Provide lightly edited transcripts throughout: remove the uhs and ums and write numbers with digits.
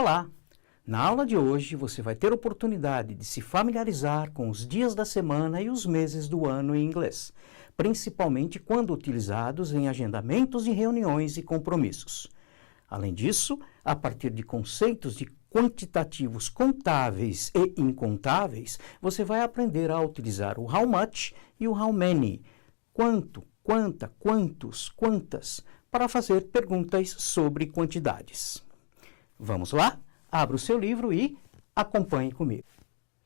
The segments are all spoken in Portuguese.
Olá! Na aula de hoje você vai ter oportunidade de se familiarizar com os dias da semana e os meses do ano em inglês, principalmente quando utilizados em agendamentos de reuniões e compromissos. Além disso, a partir de conceitos de quantitativos contáveis e incontáveis, você vai aprender a utilizar o how much e o how many, quanto, quanta, quantos, quantas, para fazer perguntas sobre quantidades. Vamos lá? Abra o seu livro e acompanhe comigo.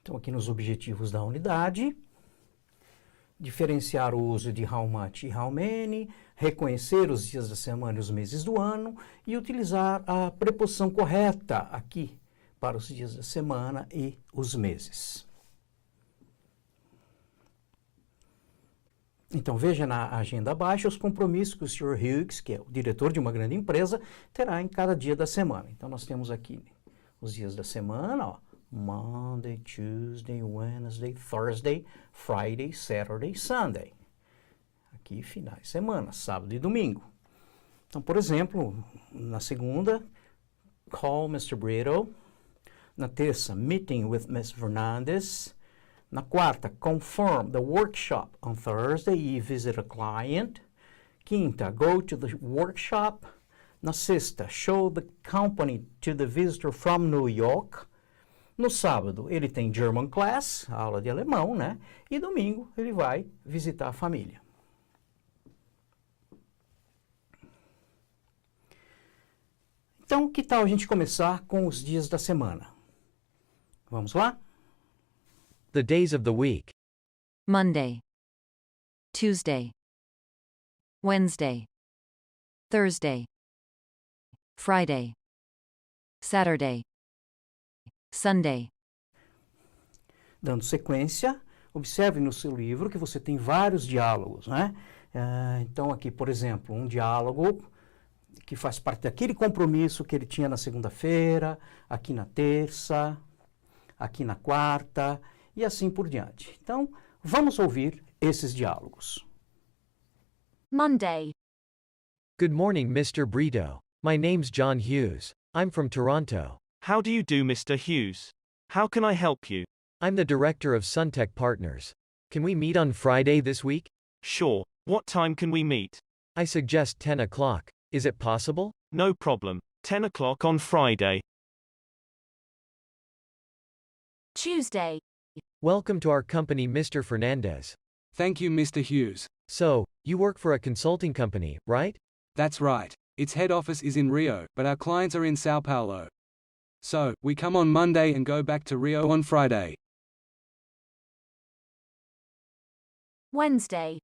Então, aqui nos objetivos da unidade, diferenciar o uso de how much e how many, reconhecer os dias da semana e os meses do ano e utilizar a preposição correta aqui para os dias da semana e os meses. Então, veja na agenda abaixo os compromissos que o Sr. Hughes, que é o diretor de uma grande empresa, terá em cada dia da semana. Então, nós temos aqui os dias da semana, ó, Monday, Tuesday, Wednesday, Thursday, Friday, Saturday, Sunday. Aqui, finais de semana, sábado e domingo. Então, por exemplo, na segunda, call Mr. Brito. Na terça, meeting with Ms. Fernandez. Na quarta, confirm the workshop on Thursday e visit a client. Quinta, go to the workshop. Na sexta, show the company to the visitor from New York. No sábado, ele tem German class, aula de alemão, né? E domingo, ele vai visitar a família. Então, que tal a gente começar com os dias da semana? Vamos lá? The days of the week. Monday, Tuesday, Wednesday, Thursday, Friday, Saturday, Sunday. Dando sequência, observe no seu livro que você tem vários diálogos, né? Então, aqui, por exemplo, um diálogo que faz parte daquele compromisso que ele tinha na segunda-feira, aqui na terça, aqui na quarta, e assim por diante. Então, vamos ouvir esses diálogos. Monday, Good morning, Mr. Brito. My name's John Hughes. I'm from Toronto. How do you do, Mr. Hughes? How can I help you? I'm the director of Suntech Partners. Can we meet on Friday this week? Sure. What time can we meet? I suggest 10 o'clock. Is it possible? No problem. 10 o'clock on Friday. Tuesday, Welcome to our company, Mr. Fernandez. Thank you, Mr. Hughes. So, you work for a consulting company, right? That's right. Its head office is in Rio, but our clients are in Sao Paulo. So, we come on Monday and go back to Rio on Friday. Wednesday,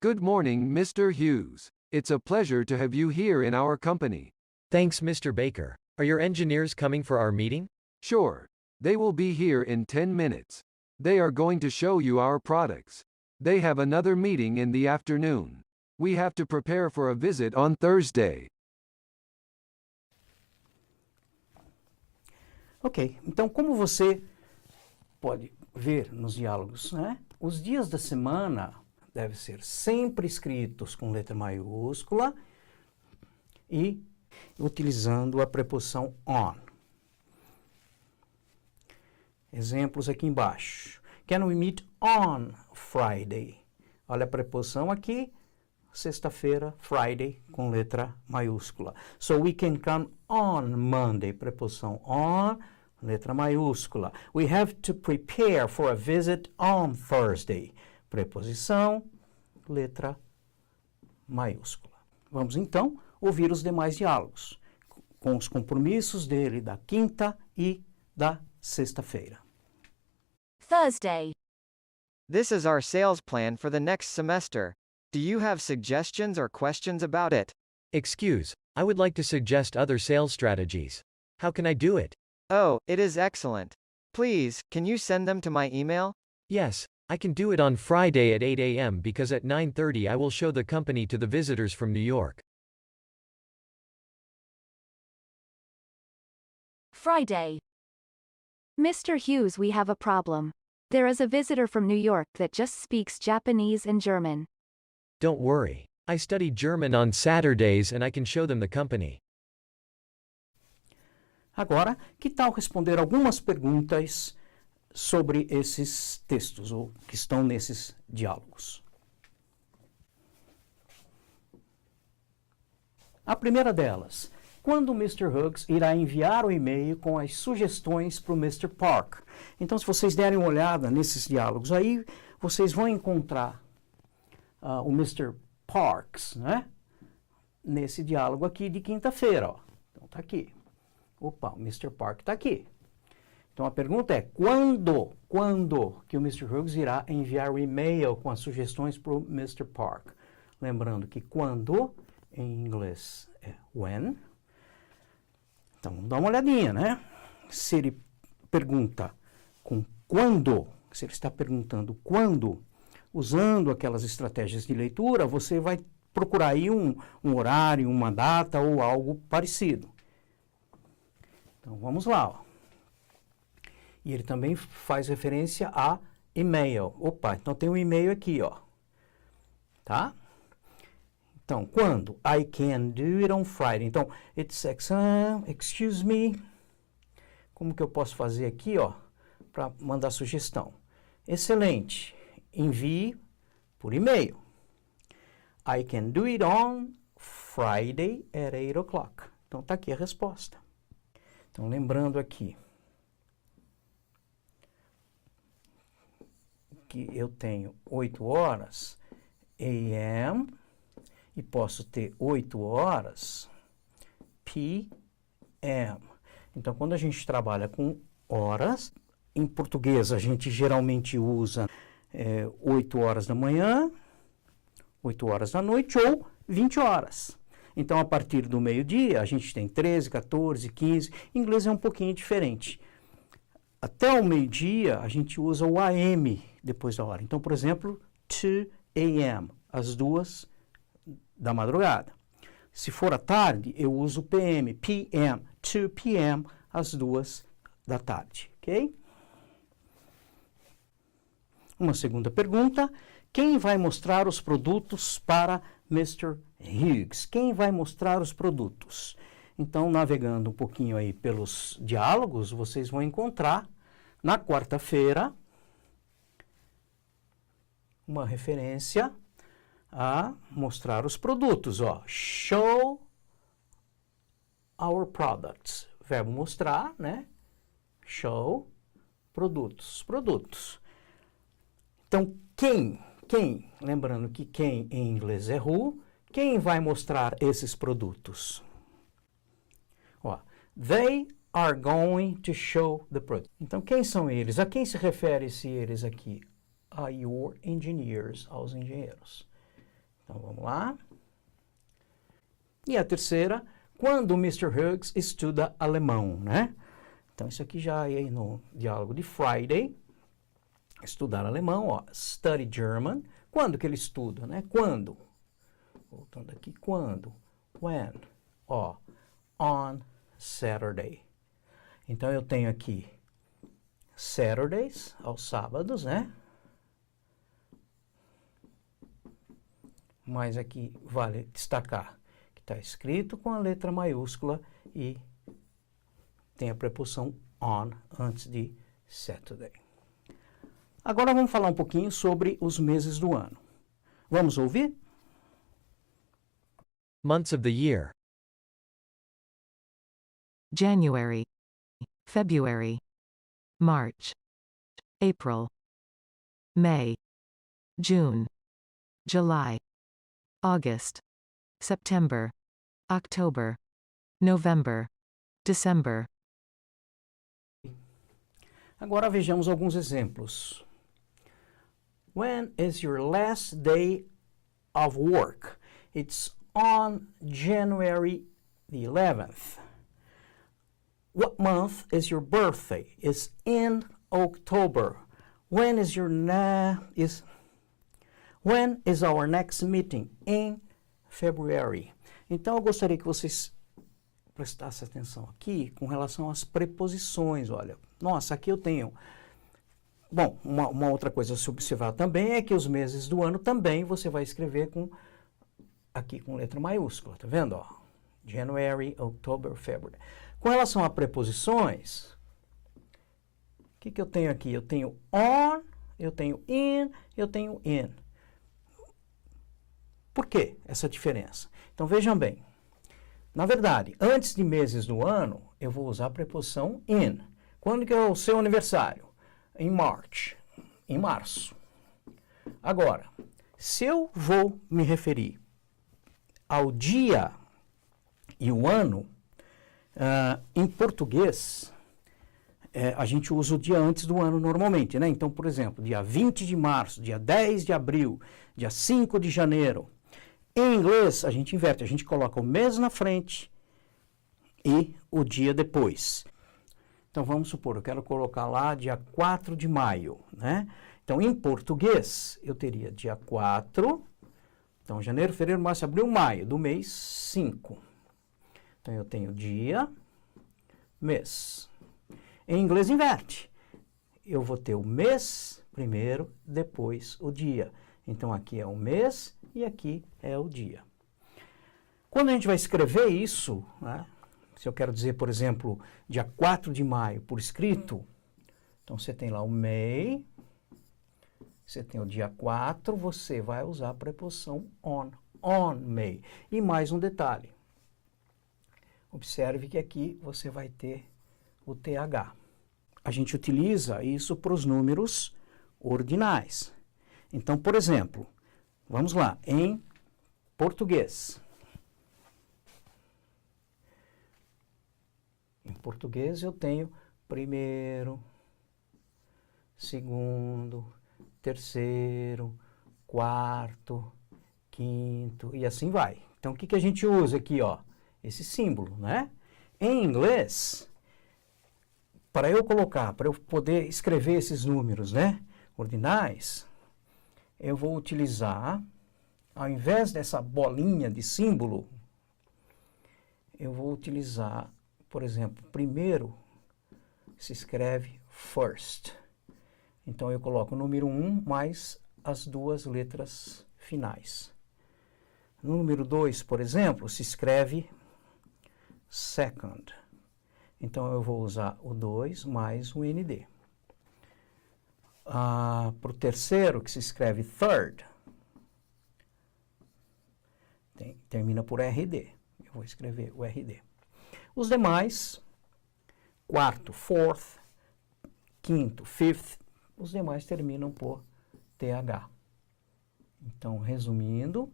Good morning, Mr. Hughes. It's a pleasure to have you here in our company. Thanks, Mr. Baker. Are your engineers coming for our meeting? Sure. They will be here in 10 minutes. They are going to show you our products. They have another meeting in the afternoon. We have to prepare for a visit on Thursday. Ok, então como você pode ver nos diálogos, né? Os dias da semana devem ser sempre escritos com letra maiúscula e utilizando a preposição on. Exemplos aqui embaixo. Can we meet on Friday? Olha a preposição aqui, sexta-feira, Friday, com letra maiúscula. So we can come on Monday, preposição on, letra maiúscula. We have to prepare for a visit on Thursday, preposição, letra maiúscula. Vamos então ouvir os demais diálogos, com os compromissos dele da quinta e da sexta-feira. Thursday, This is our sales plan for the next semester. Do you have suggestions or questions about it? Excuse, I would like to suggest other sales strategies. How can I do it? Oh, it is excellent. Please, can you send them to my email? Yes, I can do it on Friday at 8 a.m. because at 9:30 I will show the company to the visitors from New York. Friday. Mr. Hughes, we have a problem. There is a visitor from New York that just speaks Japanese and German. Don't worry. I study German on Saturdays and I can show them the company. Agora, que tal responder algumas perguntas sobre esses textos, ou que estão nesses diálogos? A primeira delas, quando o Mr. Hughes irá enviar o e-mail com as sugestões para o Mr. Park? Então, se vocês derem uma olhada nesses diálogos aí, vocês vão encontrar o Mr. Parks, né? Nesse diálogo aqui de quinta-feira, ó. Então, tá aqui. Opa, o Mr. Park está aqui. Então, a pergunta é, quando que o Mr. Hughes irá enviar o e-mail com as sugestões para o Mr. Park? Lembrando que quando, em inglês, é when. Então, vamos dar uma olhadinha, né? Se ele pergunta com quando, se ele está perguntando quando, usando aquelas estratégias de leitura, você vai procurar aí um horário, uma data ou algo parecido. Então, vamos lá, ó. E ele também faz referência a e-mail. Opa, então tem um e-mail aqui, ó. Tá? Então, quando? I can do it on Friday. Então, excuse me. Como que eu posso fazer aqui, ó, para mandar sugestão? Excelente. Envie por e-mail. I can do it on Friday at 8 o'clock. Então, tá aqui a resposta. Então, lembrando aqui que eu tenho 8 horas AM e posso ter 8 horas PM. Então, quando a gente trabalha com horas, em português a gente geralmente usa 8 horas da manhã, 8 horas da noite ou 20 horas. Então, a partir do meio-dia, a gente tem 13, 14, 15. Em inglês é um pouquinho diferente. Até o meio-dia, a gente usa o AM depois da hora. Então, por exemplo, 2 AM, às 2 da madrugada. Se for à tarde, eu uso PM, 2 PM, às 2 da tarde, ok? Uma segunda pergunta, quem vai mostrar os produtos para Mr. Hughes? Quem vai mostrar os produtos? Então, navegando um pouquinho aí pelos diálogos, vocês vão encontrar, na quarta-feira, uma referência a mostrar os produtos, ó. Show our products. Verbo mostrar, né? Show produtos. Então, quem? Lembrando que quem em inglês é who. Quem vai mostrar esses produtos? Ó, they are going to show the product. Então, quem são eles? A quem se refere esse eles aqui? A your engineers, aos engenheiros. Então, vamos lá. E a terceira, quando o Mr. Hughes estuda alemão, né? Então, isso aqui já é aí no diálogo de Friday. Estudar alemão, ó, study German. Quando que ele estuda, né? Quando? Voltando aqui, quando? When? Ó, on Saturday. Então, eu tenho aqui Saturdays, aos sábados, né? Mas aqui vale destacar que está escrito com a letra maiúscula e tem a preposição on antes de Saturday. Agora vamos falar um pouquinho sobre os meses do ano. Vamos ouvir? Months of the year. January, February, March, April, May, June, July, August, September, October, November, December. Agora vejamos alguns exemplos. When is your last day of work? It's on January the 11th. What month is your birthday? It's in October. When is our next meeting? In February. Então, eu gostaria que vocês prestassem atenção aqui com relação às preposições. Olha, nossa, aqui eu tenho... Bom, uma outra coisa a se observar também é que os meses do ano também você vai escrever aqui com letra maiúscula, tá vendo? Ó? January, October, February. Com relação a preposições, o que eu tenho aqui? Eu tenho on, eu tenho in, eu tenho in. Por que essa diferença? Então, vejam bem. Na verdade, antes de meses do ano, eu vou usar a preposição in. Quando que é o seu aniversário? Em March, em março. Agora, se eu vou me referir ao dia e o ano, em português, a gente usa o dia antes do ano normalmente, né? Então, por exemplo, dia 20 de março, dia 10 de abril, dia 5 de janeiro. Em inglês, a gente inverte, a gente coloca o mês na frente e o dia depois. Então, vamos supor, eu quero colocar lá dia 4 de maio, né? Então, em português, eu teria dia 4, então, janeiro, fevereiro, março, abril, maio, do mês 5. Então, eu tenho dia, mês. Em inglês, inverte. Eu vou ter o mês primeiro, depois o dia. Então, aqui é o mês e aqui é o dia. Quando a gente vai escrever isso, né, se eu quero dizer, por exemplo, dia 4 de maio por escrito, então você tem lá o May, você tem o dia 4, você vai usar a preposição on May. E mais um detalhe. Observe que aqui você vai ter o TH. A gente utiliza isso para os números ordinais. Então, por exemplo, vamos lá, em português. Em português eu tenho primeiro, segundo, terceiro, quarto, quinto e assim vai. Então, o que a gente usa aqui, ó? Esse símbolo, né? Em inglês, para eu poder escrever esses números, né, ordinais, eu vou utilizar, ao invés dessa bolinha de símbolo, eu vou utilizar, por exemplo, primeiro se escreve first. Então, eu coloco o número 1 mais as duas letras finais. No número 2, por exemplo, se escreve second. Então, eu vou usar o 2 mais o ND. Para o terceiro, que se escreve third, termina por RD. Eu vou escrever o RD. Os demais, quarto, fourth, quinto, fifth, os demais terminam por TH. Então, resumindo,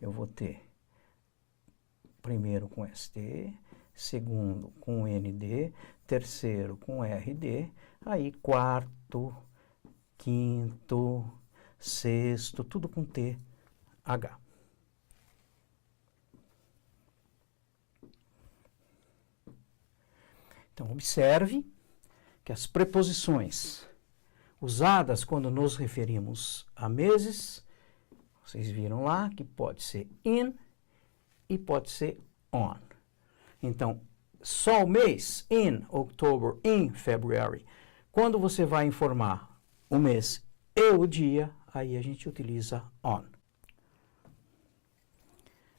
eu vou ter primeiro com ST, segundo com ND, terceiro com RD, aí quarto, quinto, sexto, tudo com TH. Então, observe que as preposições usadas quando nos referimos a meses, vocês viram lá que pode ser in e pode ser on. Então, só o mês, in October, in February. Quando você vai informar o mês e o dia, aí a gente utiliza on.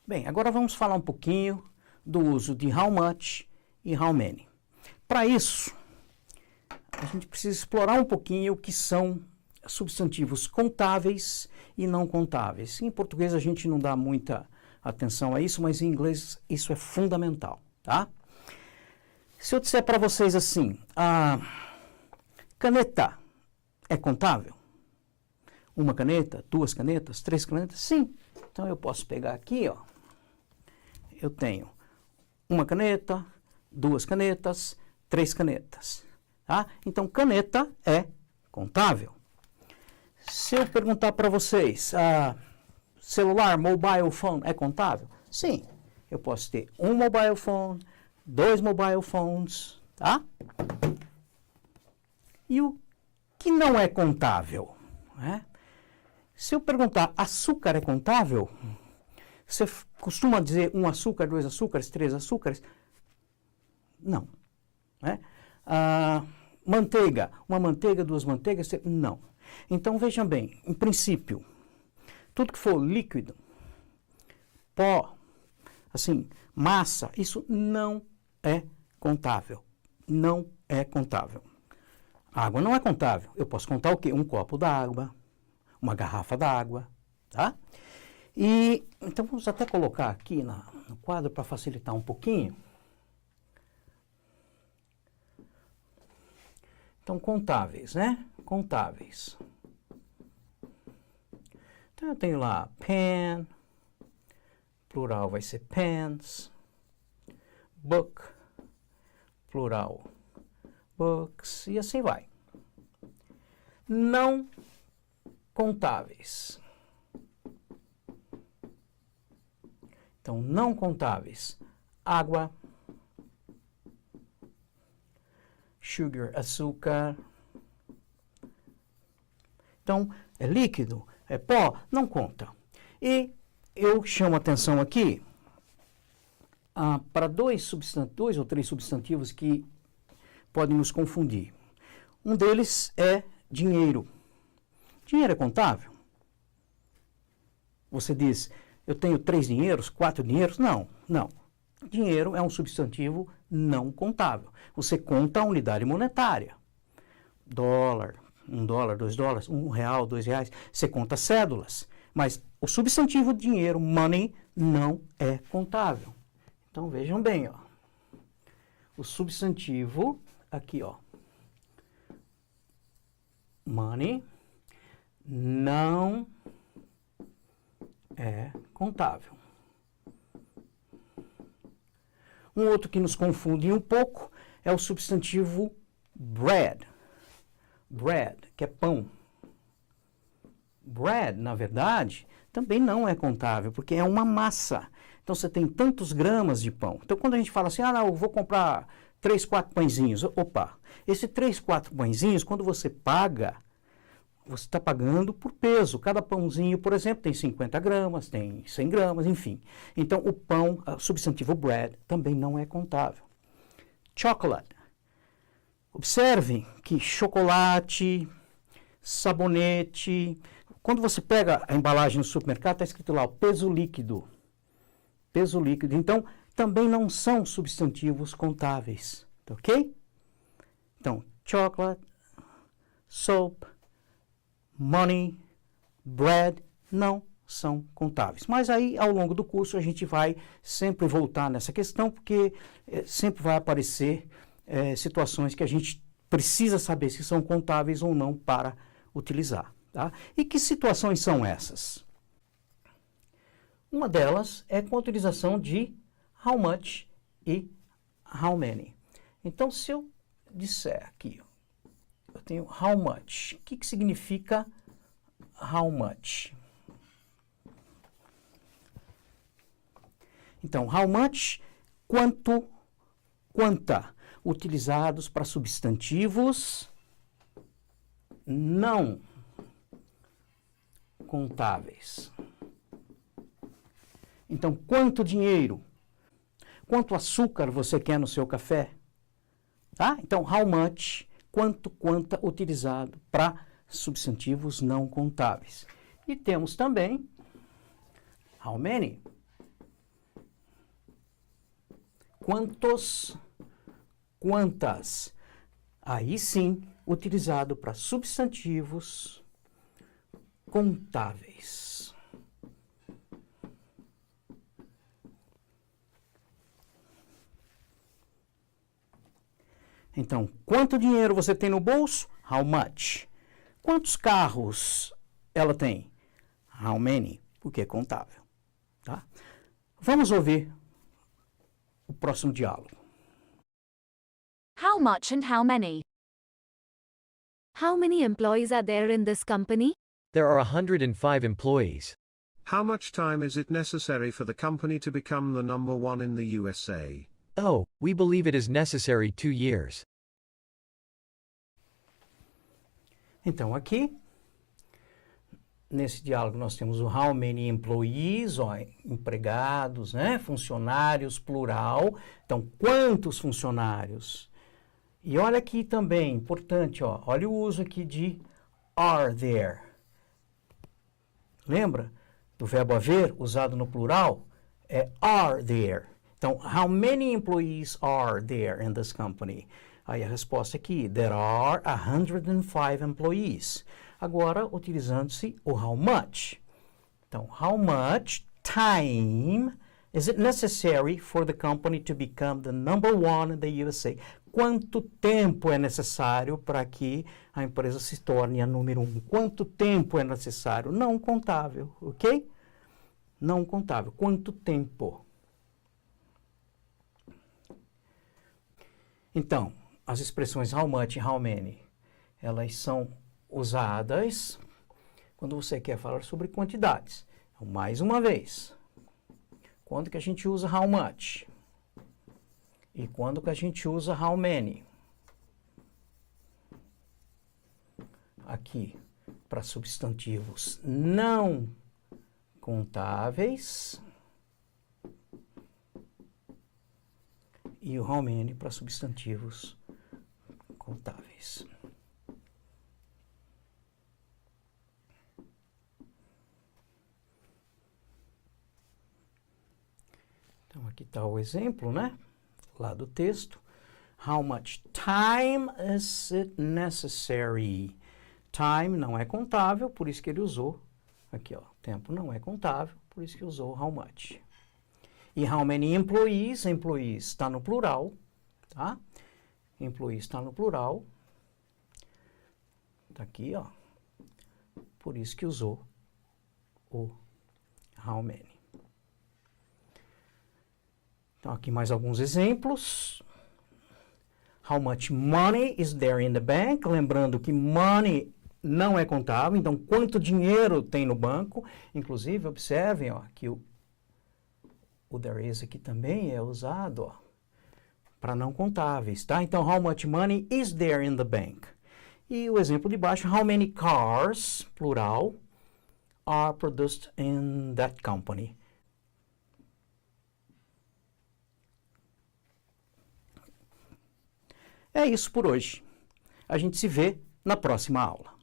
Bem, agora vamos falar um pouquinho do uso de how much e how many. Para isso, a gente precisa explorar um pouquinho o que são substantivos contáveis e não contáveis. Em português a gente não dá muita atenção a isso, mas em inglês isso é fundamental, tá? Se eu disser para vocês assim, a caneta é contável? Uma caneta, duas canetas, três canetas? Sim. Então eu posso pegar aqui, ó. Eu tenho uma caneta, duas canetas, três canetas. Tá? Então, caneta é contável. Se eu perguntar para vocês, celular, mobile phone é contável? Sim. Eu posso ter um mobile phone, dois mobile phones, tá? E o que não é contável? Né? Se eu perguntar, açúcar é contável? Você costuma dizer um açúcar, dois açúcares, três açúcares? Não. Né? Manteiga, uma manteiga, duas manteigas? Não. Então, vejam bem, em princípio, tudo que for líquido, pó, assim, massa, isso não é contável. Não é contável. A água não é contável. Eu posso contar o quê? Um copo d'água, uma garrafa d'água, tá? E então vamos até colocar aqui no quadro para facilitar um pouquinho. Então, contáveis, né? Contáveis. Então, eu tenho lá pen, plural vai ser pens, book, plural, books, e assim vai. Não contáveis. Então, não contáveis. Água, sugar, açúcar. Então, é líquido, é pó, não conta. E eu chamo atenção aqui para dois ou três substantivos que podem nos confundir. Um deles é dinheiro. Dinheiro é contável? Você diz, eu tenho 3 dinheiros, 4 dinheiros? Não, não. Dinheiro é um substantivo não contável. Você conta a unidade monetária. Dólar, $1, $2, R$1, R$2. Você conta cédulas. Mas o substantivo dinheiro, money, não é contável. Então vejam bem, ó. O substantivo, aqui, ó. Money não é contável. Um outro que nos confunde um pouco é o substantivo bread. Bread, que é pão. Bread, na verdade, também não é contável, porque é uma massa. Então, você tem tantos gramas de pão. Então, quando a gente fala assim, não, eu vou comprar 3, 4 pãezinhos. Opa, esse 3, 4 pãezinhos, quando você paga, você está pagando por peso. Cada pãozinho, por exemplo, tem 50 gramas, tem 100 gramas, enfim. Então, o pão, o substantivo bread, também não é contável. Chocolate. Observem que chocolate, sabonete, quando você pega a embalagem no supermercado, está escrito lá, o peso líquido. Peso líquido. Então, também não são substantivos contáveis, ok? Então, chocolate, soap, money, bread, não são contáveis. Mas aí, ao longo do curso, a gente vai sempre voltar nessa questão, porque sempre vai aparecer situações que a gente precisa saber se são contáveis ou não para utilizar. Tá? E que situações são essas? Uma delas é com a utilização de how much e how many. Então, se eu disser aqui, eu tenho how much. O que significa how much? Então, how much, quanto, quanta, utilizados para substantivos não contáveis. Então, quanto dinheiro? Quanto açúcar você quer no seu café? Tá? Então, how much, quanto, quanta, utilizado para substantivos não contáveis. E temos também how many. Quantos, quantas. Aí sim, utilizado para substantivos contáveis. Então, quanto dinheiro você tem no bolso? How much? Quantos carros ela tem? How many? Porque é contável. Tá? Vamos ouvir o próximo diálogo. How much and how many? How many employees are there in this company? There are 105 employees. How much time is it necessary for the company to become the number one in the USA? Oh, we believe it is necessary 2 years. Então, aqui, nesse diálogo, nós temos o how many employees, ó, empregados, né? Funcionários, plural. Então, quantos funcionários? E olha aqui também, importante, ó, olha o uso aqui de are there. Lembra do verbo haver, usado no plural? É are there. Então, how many employees are there in this company? Aí a resposta aqui, there are 105 employees. Agora, utilizando-se o how much. Então, how much time is it necessary for the company to become the number one in the USA? Quanto tempo é necessário para que a empresa se torne a número 1? Quanto tempo é necessário? Não contável, ok? Não contável. Quanto tempo? Então, as expressões how much e how many, elas são usadas quando você quer falar sobre quantidades. Então, mais uma vez, quando que a gente usa how much? E quando que a gente usa how many? Aqui, para substantivos não contáveis. E o how many para substantivos contáveis. Então, aqui está o exemplo, né? Lá do texto. How much time is it necessary? Time não é contável, por isso que ele usou. Aqui, ó. Tempo não é contável, por isso que usou how much. E how many employees? Employees está no plural, tá? Employees está no plural. Está aqui, ó. Por isso que usou o how many. Então, aqui mais alguns exemplos. How much money is there in the bank? Lembrando que money não é contável, então quanto dinheiro tem no banco? Inclusive, observem, ó, que o there is aqui também é usado, ó, para não contáveis, tá? Então, how much money is there in the bank? E o exemplo de baixo, how many cars, plural, are produced in that company? É isso por hoje. A gente se vê na próxima aula.